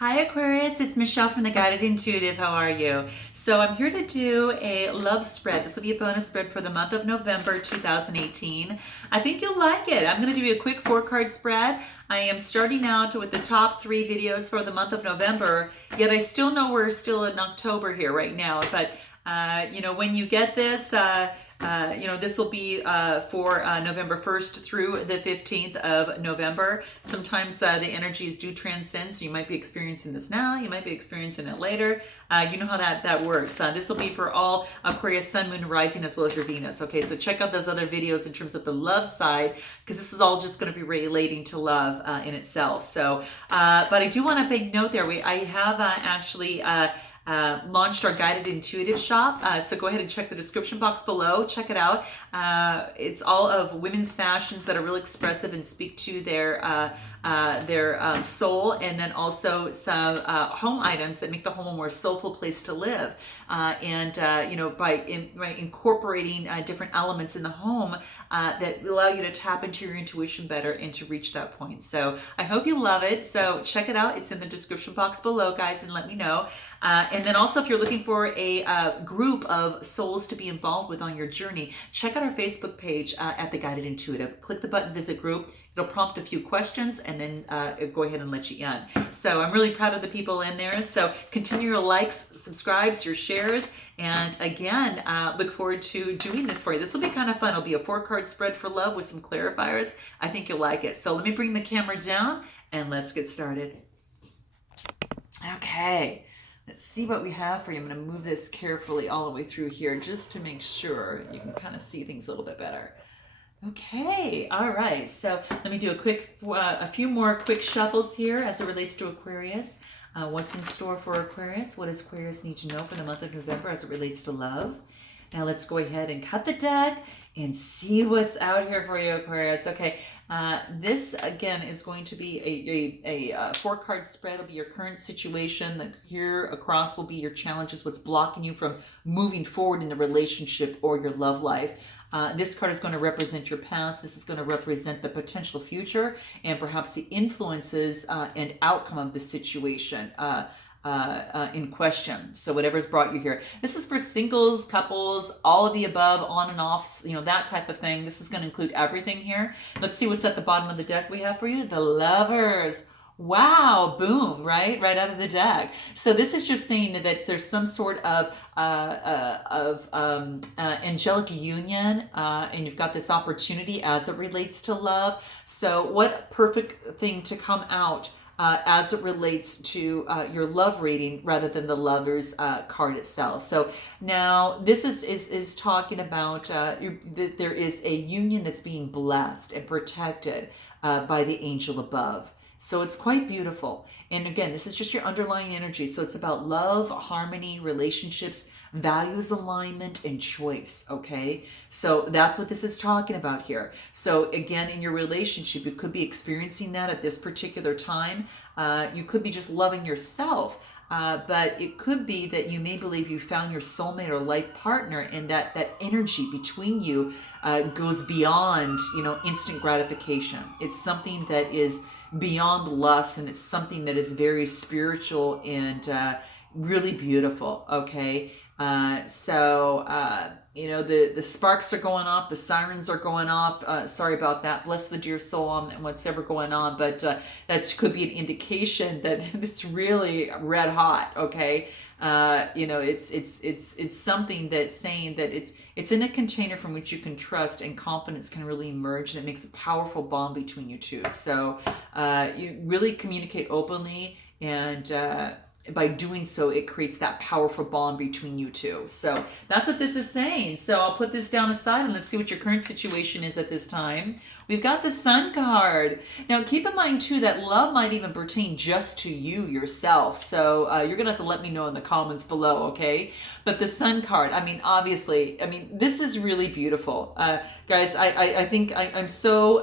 Hi Aquarius, it's Michelle from the Guided Intuitive. How are you? So I'm here to do a love spread. This will be a bonus spread for the month of November 2018. I think you'll like it. I'm going to do a quick 4-card spread. I am starting out with the top 3 videos for the month of November, yet I still know we're still in October here right now. But, when you get this, this will be for November 1st through the 15th of November. Sometimes the energies do transcend, so you might be experiencing this now, you might be experiencing it later. You know how that works. This will be for all Aquarius, Sun, Moon, Rising, as well as your Venus. Okay, so check out those other videos in terms of the love side, because this is all just going to be relating to love in itself. So, but I do want a big note there. I have actually launched our guided intuitive shop, so go ahead and check the description box below. Check it out. It's all of women's fashions that are real expressive and speak to their soul, and then also some home items that make the home a more soulful place to live. By incorporating different elements in the home that allow you to tap into your intuition better and to reach that point. So I hope you love it. So check it out. It's in the description box below, guys, and let me know. And then also, if you're looking for a group of souls to be involved with on your journey, check out our Facebook page at The Guided Intuitive. Click the button Visit Group. It'll prompt a few questions and then go ahead and let you in. So I'm really proud of the people in there. So continue your likes, subscribes, your shares. And again, look forward to doing this for you. This will be kind of fun. It'll be a 4-card spread for love with some clarifiers. I think you'll like it. So let me bring the camera down and let's get started. Okay. Let's see what we have for you. I'm going to move this carefully all the way through here just to make sure you can kind of see things a little bit better. Okay, all right. So let me do a few more quick shuffles here as it relates to Aquarius. What's in store for Aquarius? What does Aquarius need to know for the month of November as it relates to love? Now let's go ahead and cut the deck and see what's out here for you, Aquarius. Okay, this again is going to be a 4-card spread. It'll be your current situation. The here across will be your challenges, what's blocking you from moving forward in the relationship or your love life. This card is going to represent your past. This is going to represent the potential future and perhaps the influences and outcome of the situation in question. So whatever's brought you here. This is for singles, couples, all of the above, on and off, that type of thing. This is going to include everything here. Let's see what's at the bottom of the deck we have for you. The Lovers. Wow, boom, right out of the deck. So this is just saying that there's some sort of angelic union, and you've got this opportunity as it relates to love. So what perfect thing to come out as it relates to your love reading rather than the Lovers card itself. So now this is talking about that there is a union that's being blessed and protected by the angel above. So it's quite beautiful. And again, this is just your underlying energy. So it's about love, harmony, relationships, values alignment, and choice, okay? So that's what this is talking about here. So again, in your relationship, you could be experiencing that at this particular time. You could be just loving yourself. But it could be that you may believe you found your soulmate or life partner, and that energy between you goes beyond, instant gratification. It's something that is beyond lust, and it's something that is very spiritual and really beautiful, okay? The sparks are going off, the sirens are going off. Sorry about that. Bless the dear soul on what's ever going on, but that could be an indication that it's really red hot, okay? It's something that's saying that it's in a container from which you can trust, and confidence can really emerge, and it makes a powerful bond between you two. So you really communicate openly, and by doing so, it creates that powerful bond between you two. So that's what this is saying. So I'll put this down aside and let's see what your current situation is at this time. We've got the Sun card. Now, keep in mind, too, that love might even pertain just to you yourself. So you're going to have to let me know in the comments below, okay? But the Sun card, obviously, this is really beautiful. Guys, I think I'm so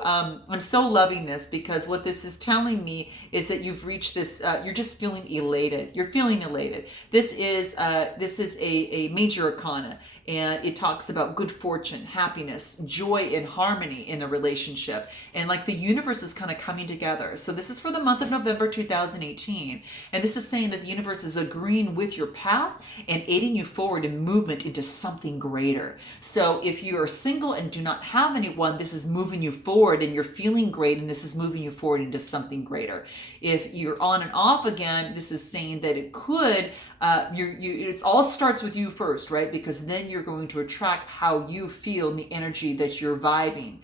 loving this, because what this is telling me is that you've reached this, you're just feeling elated. You're feeling elated. This is a major arcana, and it talks about good fortune, happiness, joy, and harmony in the relationship. relationship. And like the universe is kind of coming together. So this is for the month of November 2018. And this is saying that the universe is agreeing with your path and aiding you forward in movement into something greater. So if you are single and do not have anyone, this is moving you forward and you're feeling great, and this is moving you forward into something greater. If you're on and off again, this is saying that it could, it all starts with you first, right? Because then you're going to attract how you feel and the energy that you're vibing.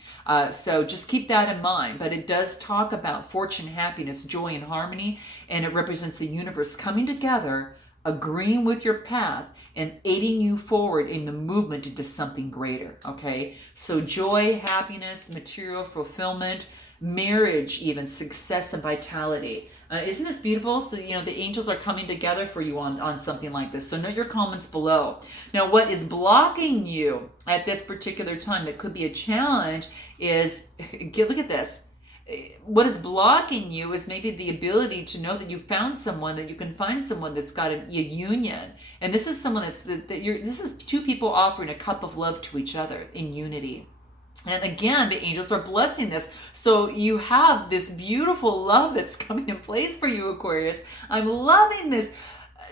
So just keep that in mind. But it does talk about fortune, happiness, joy, and harmony, and it represents the universe coming together, agreeing with your path, and aiding you forward in the movement into something greater. Okay, so joy, happiness, material fulfillment, marriage, even success and vitality. Isn't this beautiful? So, the angels are coming together for you on something like this. So note your comments below. Now, what is blocking you at this particular time that could be a challenge is, look at this. What is blocking you is maybe the ability to know that you found someone, that you can find someone that's got a union. And this is someone this is two people offering a cup of love to each other in unity. And again, the angels are blessing this. So you have this beautiful love that's coming in place for you, Aquarius. I'm loving this.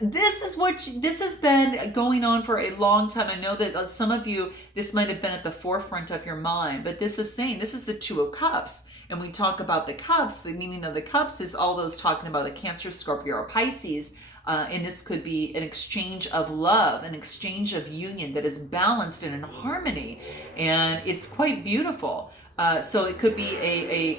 This has been going on for a long time. I know that some of you, this might have been at the forefront of your mind, but this is saying, this is the Two of Cups. And we talk about the cups, the meaning of the cups is all those talking about a Cancer, Scorpio, or Pisces. And this could be an exchange of love, an exchange of union that is balanced and in harmony. And it's quite beautiful. So it could be a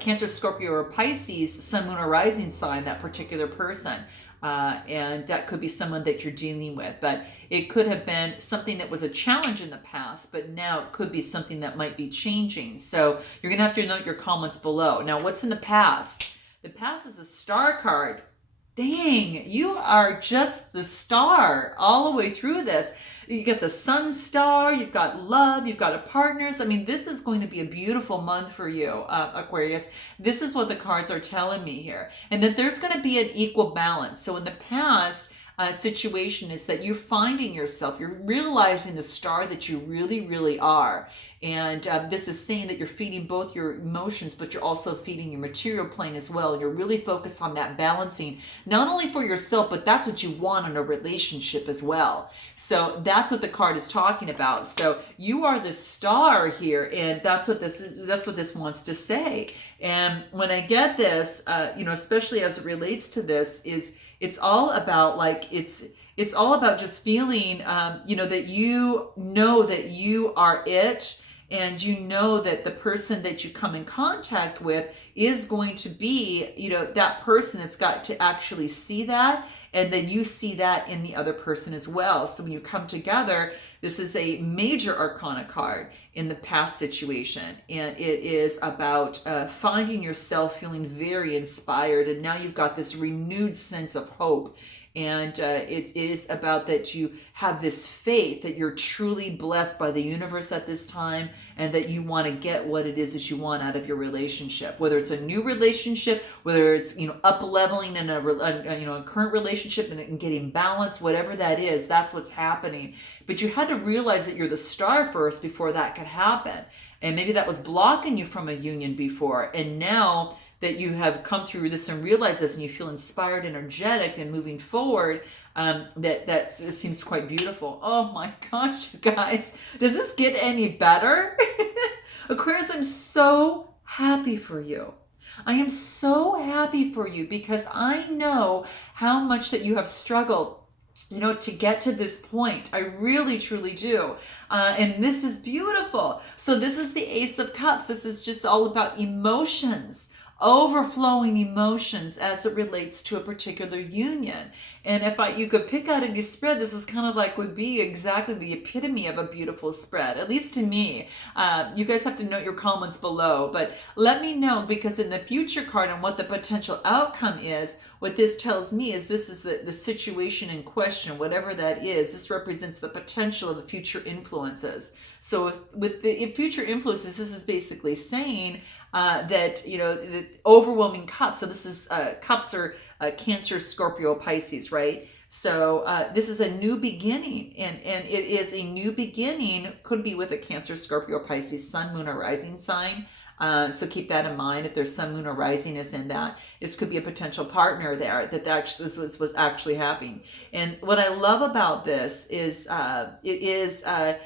Cancer, Scorpio, or Pisces, sun, moon, or rising sign, that particular person. And that could be someone that you're dealing with. But it could have been something that was a challenge in the past, but now it could be something that might be changing. So you're going to have to note your comments below. Now, what's in the past? The past is a Star card. Dang, you are just the star all the way through this. You get the sun star, you've got love, you've got a partners. I mean, this is going to be a beautiful month for you, Aquarius. This is what the cards are telling me here. And that there's going to be an equal balance. So in the past, situation is that you're finding yourself, you're realizing the star that you really, really are. And this is saying that you're feeding both your emotions, but you're also feeding your material plane as well. And you're really focused on that balancing, not only for yourself, but that's what you want in a relationship as well. So that's what the card is talking about. So you are the star here, and that's what this is. That's what this wants to say. And when I get this, especially as it relates to this, it's all about it's all about just feeling, that you know that you are it. And you know that the person that you come in contact with is going to be, that person that's got to actually see that. And then you see that in the other person as well. So when you come together, this is a major arcana card in the past situation. And it is about finding yourself feeling very inspired. And now you've got this renewed sense of hope. And it is about that you have this faith that you're truly blessed by the universe at this time, and that you want to get what it is that you want out of your relationship. Whether it's a new relationship, whether it's up leveling in a current relationship and getting balance, whatever that is, that's what's happening. But you had to realize that you're the star first before that could happen. And maybe that was blocking you from a union before, and now that you have come through this and realized this, and you feel inspired, energetic, and moving forward, that seems quite beautiful. Oh my gosh, you guys, does this get any better? Aquarius, I'm so happy for you. I am so happy for you, because I know how much that you have struggled to get to this point. I really, truly do. And this is beautiful. So this is the Ace of Cups. This is just all about emotions. Overflowing emotions as it relates to a particular union. And if you could pick out any spread, this is kind of would be exactly the epitome of a beautiful spread, at least to me. You guys have to note your comments below, but let me know, because in the future card and what the potential outcome is, what this tells me is this is the situation in question, whatever that is. This represents the potential of the future influences. So with the future influences, this is basically saying that the overwhelming cups. So this is cups are Cancer, Scorpio, Pisces, right? So this is a new beginning, and it is a new beginning. Could be with a Cancer, Scorpio, Pisces, sun, moon, or rising sign. So keep that in mind. If there's sun, moon, or rising is in that, this could be a potential partner there this was actually happening. And what I love about this is it is a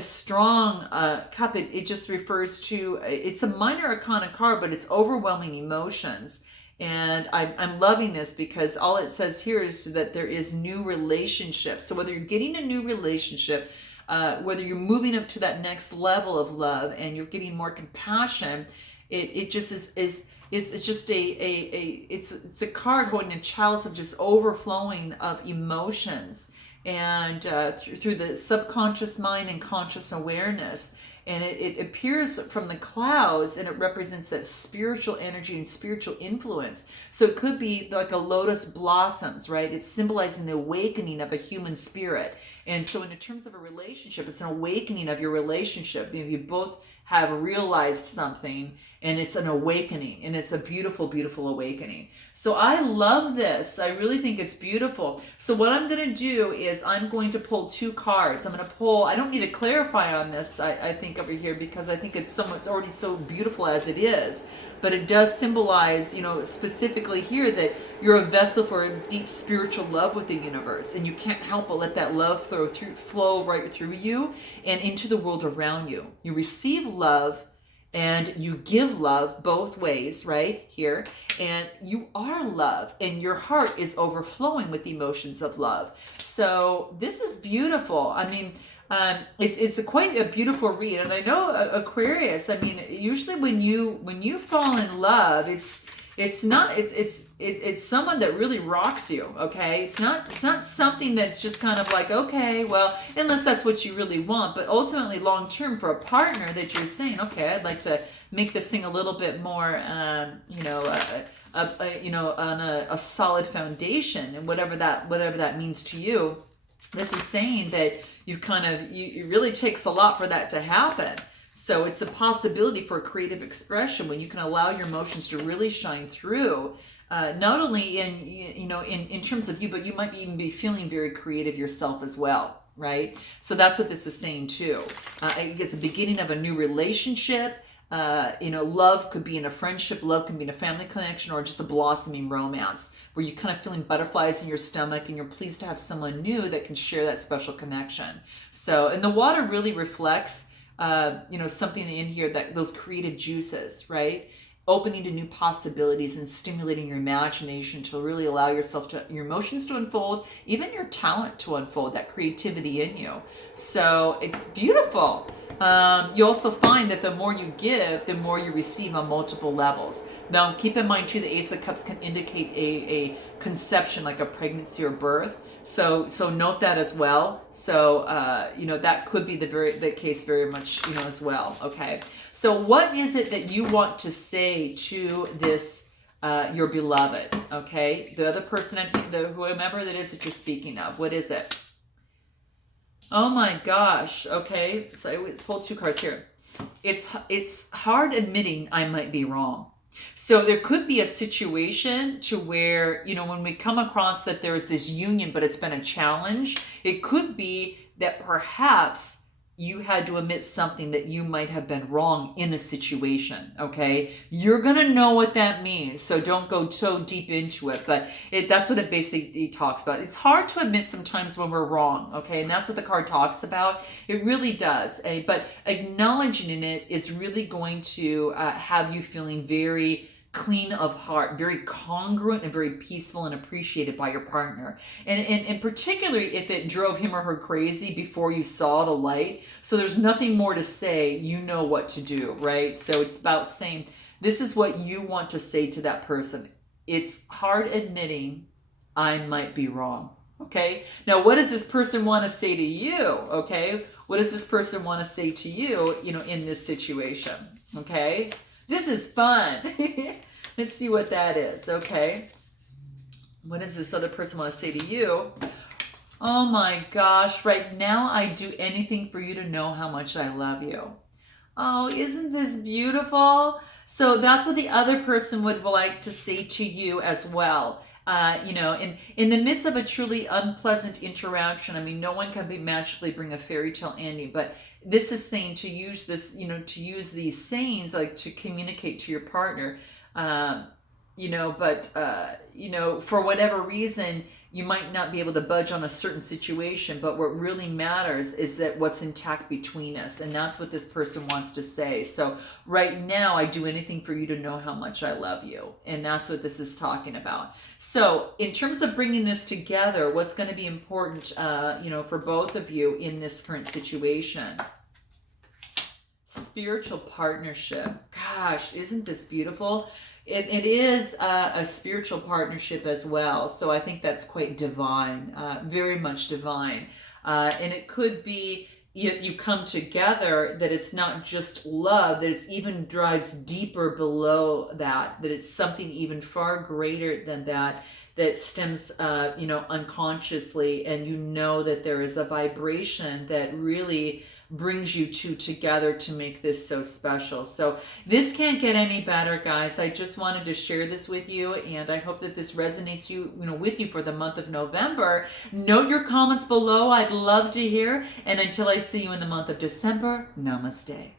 strong cup. It just refers to, it's a minor arcana card, but it's overwhelming emotions. And I'm loving this because all it says here is that there is new relationships. So whether you're getting a new relationship, whether you're moving up to that next level of love and you're getting more compassion, it just is it's just it's a card holding a chalice of just overflowing of emotions, and through the subconscious mind and conscious awareness. And it appears from the clouds, and it represents that spiritual energy and spiritual influence. So it could be like a lotus blossoms, right? It's symbolizing the awakening of a human spirit. And so in terms of a relationship, it's an awakening of your relationship. You both have realized something, and it's an awakening, and it's a beautiful, beautiful awakening. So I love this. I really think it's beautiful. So what I'm going to do is I'm going to pull 2 cards. I'm going to pull, I don't need to clarify on this, I think over here, because I think it's already so beautiful as it is. But it does symbolize, specifically here, that you're a vessel for a deep spiritual love with the universe, and you can't help but let that love flow right through you and into the world around you. You receive love and you give love both ways, right here, and you are love, and your heart is overflowing with emotions of love. So this is beautiful. I mean, it's quite a beautiful read. And I know Aquarius, I mean, usually when you fall in love, it's someone that really rocks you, okay? It's not something that's just kind of like, okay, well, unless that's what you really want. But ultimately, long term, for a partner that you're saying, okay, I'd like to make this thing a little bit more, on a solid foundation, and whatever that means to you. This is saying that it really takes a lot for that to happen. So it's a possibility for creative expression when you can allow your emotions to really shine through, not only in terms of you, but you might even be feeling very creative yourself as well, right? So that's what this is saying too. It's the beginning of a new relationship. Love could be in a friendship, love can be in a family connection, or just a blossoming romance where you're kind of feeling butterflies in your stomach and you're pleased to have someone new that can share that special connection. So, and the water really reflects something in here, that those creative juices, right? Opening to new possibilities and stimulating your imagination to really allow your emotions to unfold, even your talent to unfold, that creativity in you. So it's beautiful. You also find that the more you give, the more you receive on multiple levels. Now, keep in mind too, the Ace of Cups can indicate a conception, like a pregnancy or birth. So note that as well. So that could be the case very much, as well. Okay. So what is it that you want to say to this your beloved? Okay, the other person, whomever that is that you're speaking of, what is it? Oh my gosh. Okay, so I pulled 2 cards here. It's hard admitting I might be wrong. So there could be a situation to where, when we come across that there's this union, but it's been a challenge, it could be that perhaps you had to admit something that you might have been wrong in a situation, okay? You're going to know what that means, so don't go so deep into it, but that's what it basically talks about. It's hard to admit sometimes when we're wrong, okay? And that's what the card talks about. It really does, but acknowledging it is really going to have you feeling very clean of heart, very congruent and very peaceful and appreciated by your partner. And particularly if it drove him or her crazy before you saw the light. So there's nothing more to say, you know what to do, right? So it's about saying, this is what you want to say to that person. It's hard admitting I might be wrong. Okay. Now, what does this person want to say to you? Okay. What does this person want to say to you, in this situation? Okay. This is fun. Let's see what that is. Okay. What does this other person want to say to you? Oh my gosh. Right now, I'd do anything for you to know how much I love you. Oh, isn't this beautiful? So that's what the other person would like to say to you as well. In the midst of a truly unpleasant interaction, I mean, no one can magically bring a fairy tale ending, but this is saying to use this, to use these sayings like to communicate to your partner, but for whatever reason, you might not be able to budge on a certain situation, but what really matters is that what's intact between us. And that's what this person wants to say. So right now, I do anything for you to know how much I love you. And that's what this is talking about. So in terms of bringing this together, what's going to be important, for both of you in this current situation? Spiritual partnership. Gosh, isn't this beautiful? It is a spiritual partnership as well. So I think that's quite divine, very much divine. And it could be you come together, that it's not just love, that it's even drives deeper below that, that it's something even far greater than that, that stems, unconsciously. And that there is a vibration that really brings you two together to make this so special. So this can't get any better, guys. I just wanted to share this with you, and I hope that this resonates with you for the month of November. Note your comments below. I'd love to hear. And until I see you in the month of December, namaste.